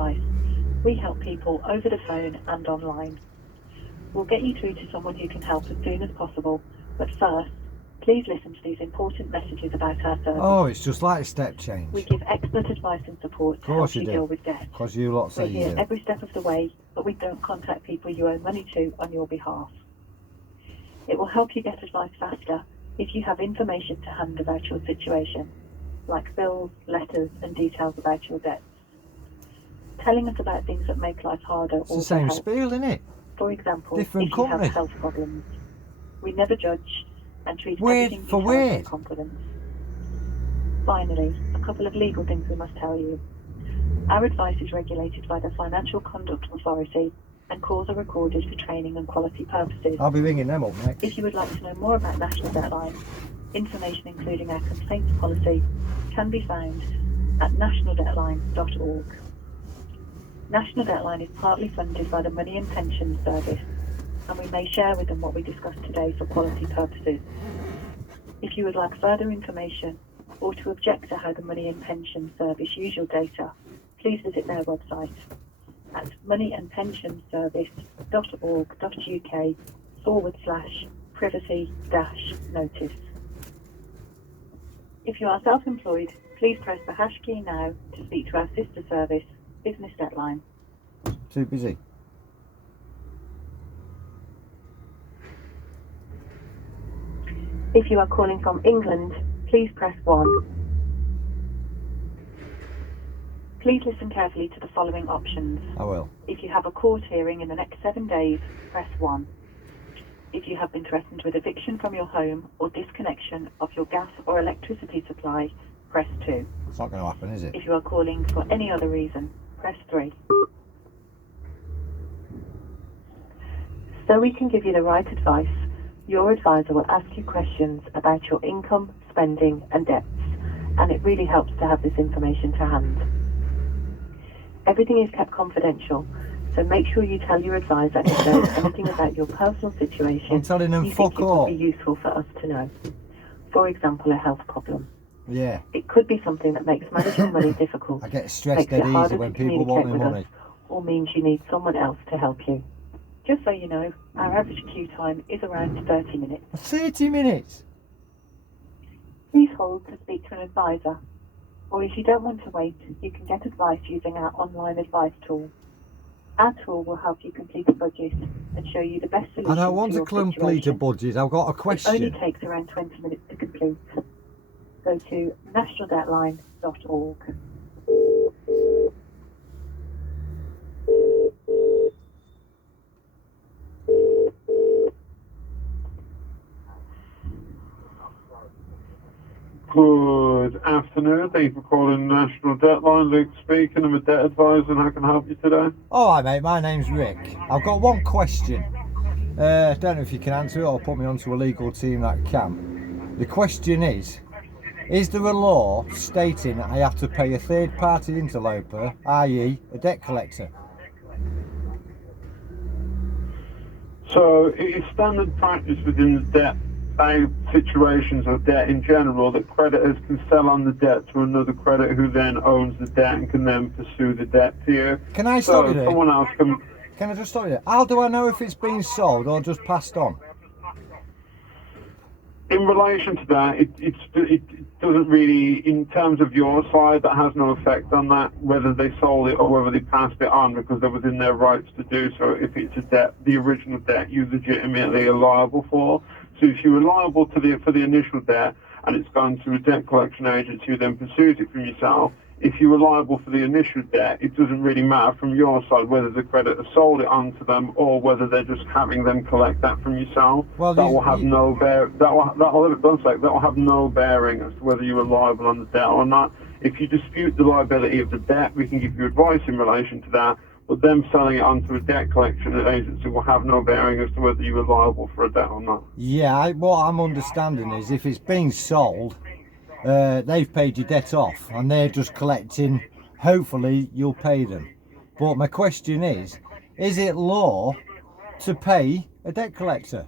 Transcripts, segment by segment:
advice. We help people over the phone and online. We'll get you through to someone who can help as soon as possible, but first, please listen to these important messages about our service. Oh, it's just like a step change. We give excellent advice and support to help you deal with debt. Because you lot say We're you here do. every step of the way, but we don't contact people you owe money to on your behalf. It will help you get advice faster if you have information to hand about your situation, like bills, letters, and details about your debts. Telling us about things that make life harder It's the also same helps. spiel, isn't it? For example, Different if you company. have health problems. We never judge and treat Weird everything you for tell us weird. with confidence. Finally, a couple of legal things we must tell you. Our advice is regulated by the Financial Conduct Authority, and calls are recorded for training and quality purposes. I'll be ringing them up next. If you would like to know more about National Deadline, information including our complaints policy can be found at nationaldeadline.org. National Deadline is partly funded by the Money and Pensions Service, and we may share with them what we discussed today for quality purposes. If you would like further information or to object to how the Money and Pensions Service use your data, please visit their website at moneyandpensions.org.uk/privacy-notice. If you are self-employed, please press the hash key now to speak to our sister service, Business Deadline. Too busy. If you are calling from England, please press 1. Please listen carefully to the following options. I will. If you have a court hearing in the next 7 days, press 1. If you have been threatened with eviction from your home or disconnection of your gas or electricity supply, press 2. It's not going to happen, is it? If you are calling for any other reason, press 3. So we can give you the right advice, your advisor will ask you questions about your income, spending and debts, and it really helps to have this information to hand. Everything is kept confidential, so make sure you tell your advisor if there is anything about your personal situation I'm telling them you fuck think it all. would be useful for us to know. For example, a health problem. Yeah. It could be something that makes managing money difficult, I get stressed makes it dead easy harder when to people want communicate my with money. us, or means you need someone else to help you. Just so you know, our average queue time is around 30 minutes. 30 minutes? Please hold to speak to an advisor, or if you don't want to wait, you can get advice using our online advice tool. Our tool will help you complete a budget and show you the best solution I don't want to to your complete a situation. budget. I've got a It only question. takes around 20 minutes to complete. Go to nationaldeadline.org. Good afternoon. Thank you for calling National Deadline. Luke speaking. I'm a debt advisor, and how can I help you today? Alright mate, my name's Rick. I've got one question. Don't know if you can answer it or put me onto a legal team that can. The question is there a law stating that I have to pay a third party interloper, i.e. a debt collector? So it is standard practice within the debt situations of debt in general that creditors can sell on the debt to another creditor who then owns the debt and can then pursue the debt to you. Can I stop you So there? someone else can... Can I just stop you there? How do I know if it's been sold or just passed on? In relation to that, it doesn't really, in terms of your side, that has no effect on that, whether they sold it or whether they passed it on, because they're within their rights to do so. If it's a debt, the original debt, you legitimately are liable for. So if you were liable for the initial debt and it's gone to a debt collection agency who then pursues it from yourself, if you were liable for the initial debt, it doesn't really matter from your side whether the creditor sold it on to them or whether they're just having them collect that from yourself. Well, that will have no bearing as to whether you were liable on the debt or not. If you dispute the liability of the debt, we can give you advice in relation to that. But them selling it onto a debt collection agency will have no bearing as to whether you were liable for a debt or not. Yeah, what I'm understanding is if it's been sold, they've paid your debt off and they're just collecting, hopefully you'll pay them. But my question is it law to pay a debt collector?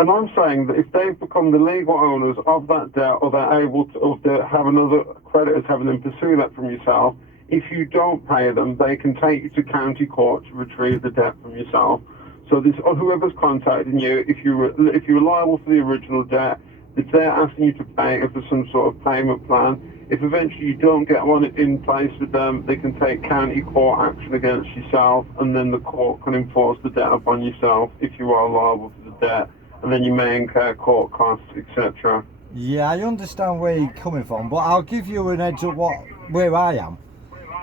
And I'm saying that if they've become the legal owners of that debt, or they're able to, or they have another creditors having them pursue that from yourself, If you don't pay them, they can take you to county court to retrieve the debt from yourself. So this, or whoever's contacting you, if you're liable for the original debt, if they're asking you to pay, if there's some sort of payment plan, if eventually you don't get one in place with them, they can take county court action against yourself, and then the court can enforce the debt upon yourself if you are liable for the debt, and then you may incur court costs, etc. Yeah, I understand where you're coming from, but I'll give you an edge of where I am.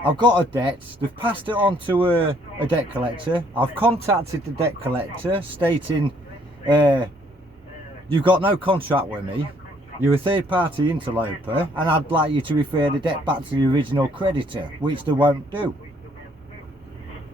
I've got a debt, they've passed it on to a debt collector. I've contacted the debt collector stating, you've got no contract with me, you're a third party interloper, and I'd like you to refer the debt back to the original creditor, which they won't do.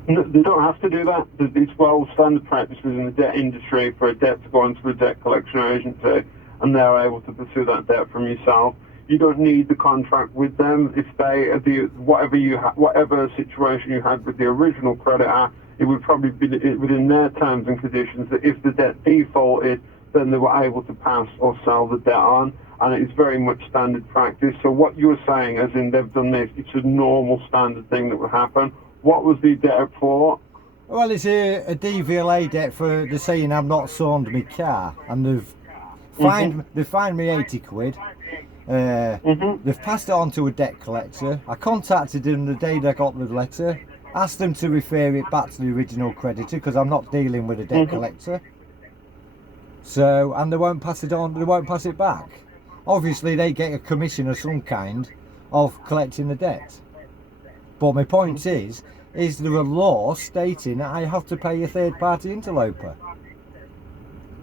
No, they don't have to do that. It's well standard practice within the debt industry for a debt to go into a debt collection agency, and they're able to pursue that debt from yourself. You don't need the contract with them. If they, whatever situation you had with the original creditor, it would probably be within their terms and conditions that if the debt defaulted, then they were able to pass or sell the debt on, and it's very much standard practice. So what you're saying, as in they've done this, it's a normal standard thing that would happen. What was the debt for? Well, it's a DVLA debt for the saying I've not sold my car, and they've fined me 80 quid. They've passed it on to a debt collector. I contacted them the day they got the letter, asked them to refer it back to the original creditor because I'm not dealing with a debt collector. So, and they won't pass it on, they won't pass it back. Obviously they get a commission of some kind of collecting the debt. But my point is there a law stating that I have to pay a third party interloper?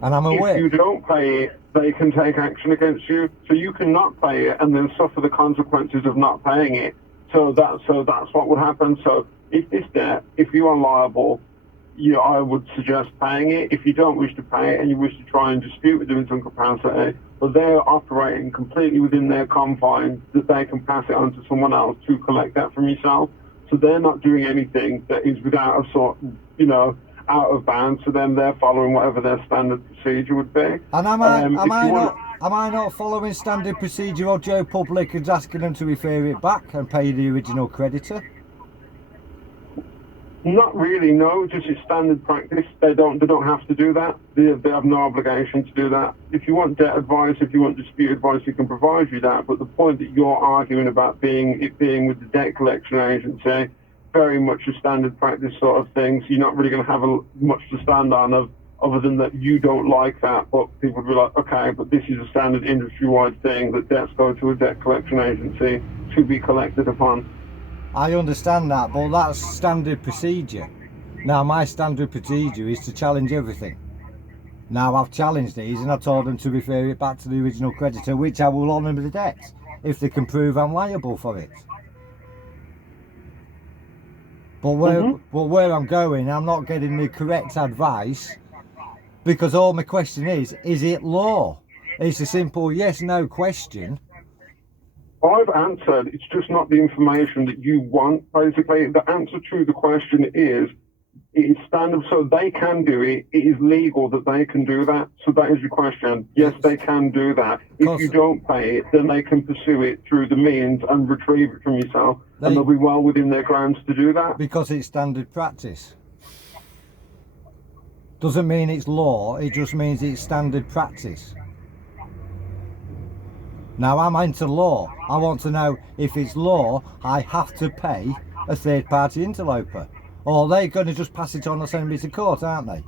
And I'm aware. If you don't pay it, they can take action against you. So you cannot pay it and then suffer the consequences of not paying it. So that's what would happen. So if this debt, if you are liable, I would suggest paying it. If you don't wish to pay it and you wish to try and dispute with them in some capacity, but they're operating completely within their confines that they can pass it on to someone else to collect that from yourself. So they're not doing anything that is without a sort, out of bounds. So then they're following whatever their standard procedure would be. And am I not following standard procedure, or Joe Public is asking them to refer it back and pay the original creditor? Not really, no. Just it's standard practice. They don't have to do that. They have no obligation to do that. If you want debt advice, if you want dispute advice, we can provide you that. But the point that you're arguing about being with the debt collection agency, very much a standard practice sort of thing. So you're not really going to have much to stand on other than that you don't like that. But people will be like, okay, but this is a standard industry-wide thing that debts go to a debt collection agency to be collected upon. I understand that, but that's standard procedure. Now, my standard procedure is to challenge everything. Now, I've challenged these and I told them to refer it back to the original creditor, which I will honour the debt if they can prove I'm liable for it. But where I'm going, I'm not getting the correct advice, because all my question is it law? It's a simple yes/no question. I've answered, it's just not the information that you want, basically. The answer to the question is, it is standard, so they can do it. It is legal that they can do that. So that is your question. Yes, they can do that. If you don't pay it, then they can pursue it through the means and retrieve it from yourself. And they'll be well within their grounds to do that. Because it's standard practice. Doesn't mean it's law, it just means it's standard practice. Now, I'm into law. I want to know if it's law, I have to pay a third party interloper. Or they're going to just pass it on and send me to court, aren't they?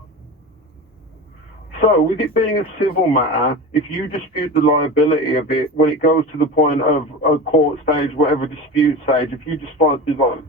So, with it being a civil matter, if you dispute the liability of it, when it goes to the point of a court stage, whatever dispute stage, if you dispute the liability,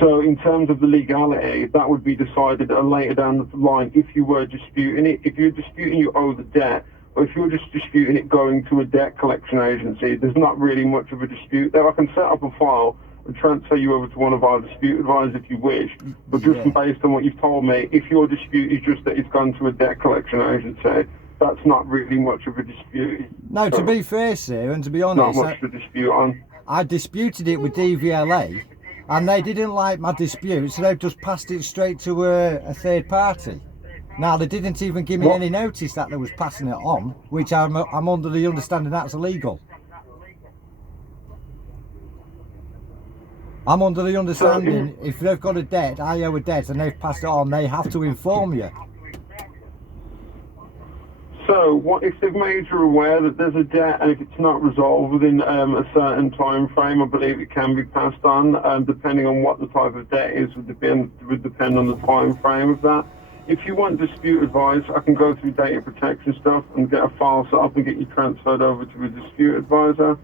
so in terms of the legality, that would be decided later down the line if you were disputing it. If you're disputing you owe the debt, or if you're just disputing it going to a debt collection agency, there's not really much of a dispute there. I can set up a file and transfer you over to one of our dispute advisors if you wish, but just based on what you've told me, if your dispute is just that it's gone to a debt collection agency, that's not really much of a dispute. No, so, to be fair, sir, and to be honest, not much to dispute on. I disputed it with DVLA, and they didn't like my dispute, so they've just passed it straight to a third party. Now, they didn't even give me any notice that they was passing it on, which I'm under the understanding that's illegal. I'm under the understanding if they've got a debt, I owe a debt, and they've passed it on, they have to inform you. So, what if they've made you aware that there's a debt, and if it's not resolved within a certain time frame, I believe it can be passed on, depending on what the type of debt is, would depend on the time frame of that. If you want dispute advice, I can go through data protection stuff and get a file set up and get you transferred over to a dispute advisor.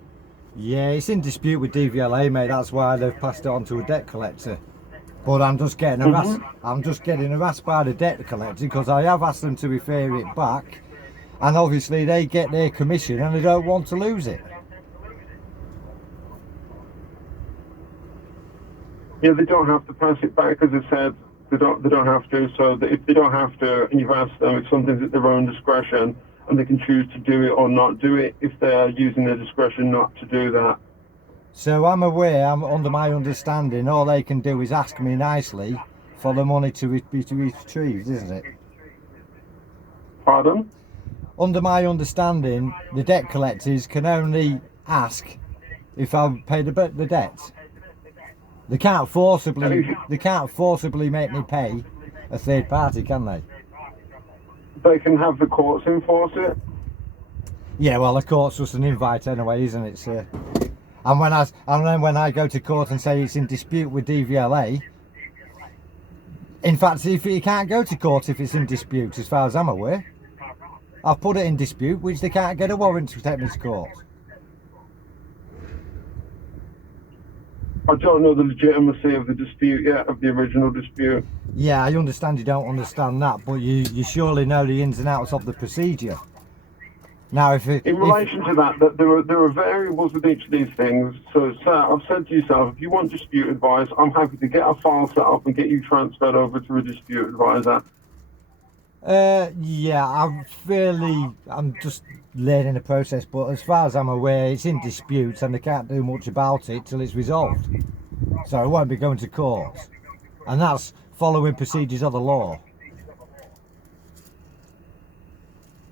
Yeah, it's in dispute with DVLA, mate. That's why they've passed it on to a debt collector. But I'm just getting harassed. I'm just getting harassed by the debt collector because I have asked them to refer it back, and obviously they get their commission and they don't want to lose it. Yeah, they don't have to pass it back, as I said. They don't have to. So if they don't have to, and you've asked them, it's something at their own discretion, and they can choose to do it or not do it if they are using their discretion not to do that. So I'm aware, I'm under my understanding, all they can do is ask me nicely for the money to be retrieved, isn't it? Pardon? Under my understanding, the debt collectors can only ask if I've paid the debt. They can't forcibly make me pay a third party, can they? They can have the courts enforce it. Yeah, well, the court's just an invite anyway, isn't it, sir? And then when I go to court and say it's in dispute with DVLA, in fact, if you can't go to court if it's in dispute, as far as I'm aware. I've put it in dispute, which they can't get a warrant to take me to court. I don't know the legitimacy of the dispute yet, of the original dispute. Yeah, I understand you don't understand that, but you surely know the ins and outs of the procedure. Now, in relation to that there are variables with each of these things. So, sir, I've said to yourself, if you want dispute advice, I'm happy to get a file set up and get you transferred over to a dispute advisor. Yeah, I'm just learning the process, but as far as I'm aware, it's in dispute and they can't do much about it till it's resolved. So it won't be going to court. And that's following procedures of the law.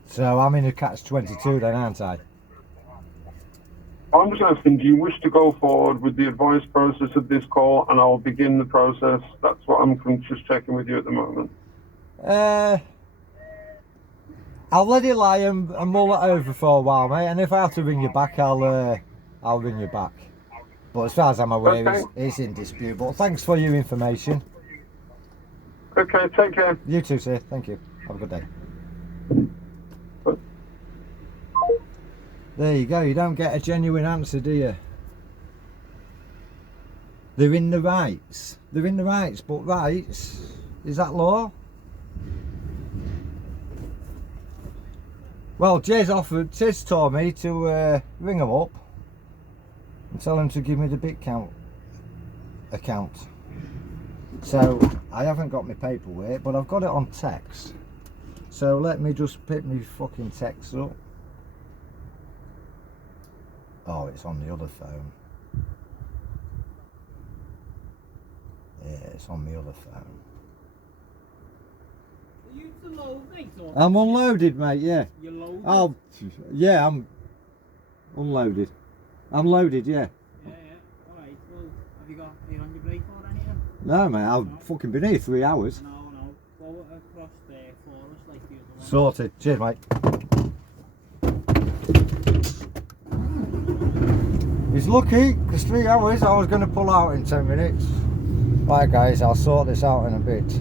So I'm in a catch-22 then, aren't I? I'm just asking, do you wish to go forward with the advice process of this call, and I'll begin the process? That's what I'm just checking with you at the moment. I'll let it lie and mull it over for a while, mate. And if I have to ring you back, I'll ring you back. But as far as I'm aware, okay, it's in dispute. But thanks for your information. Okay, take care. You too, sir. Thank you. Have a good day. There you go. You don't get a genuine answer, do you? They're in the rights. They're in the rights, but rights, is that law? Well, Jez told me to ring them up and tell them to give me the BitCount account. So I haven't got my paperwork, but I've got it on text. So let me just pick my fucking text up. Oh, it's on the other phone. Yeah, it's on the other phone. Are you to load, mate? Or I'm unloaded, mate, yeah. you're loaded? Oh, yeah, I'm unloaded. I'm loaded, yeah. Yeah. Alright, well, have you on your break or anything? No, mate, I've fucking been here 3 hours. No. Go across there for us like the other one. Sorted. Cheers, mate. He's lucky, because 3 hours I was going to pull out in 10 minutes. Right, guys, I'll sort this out in a bit.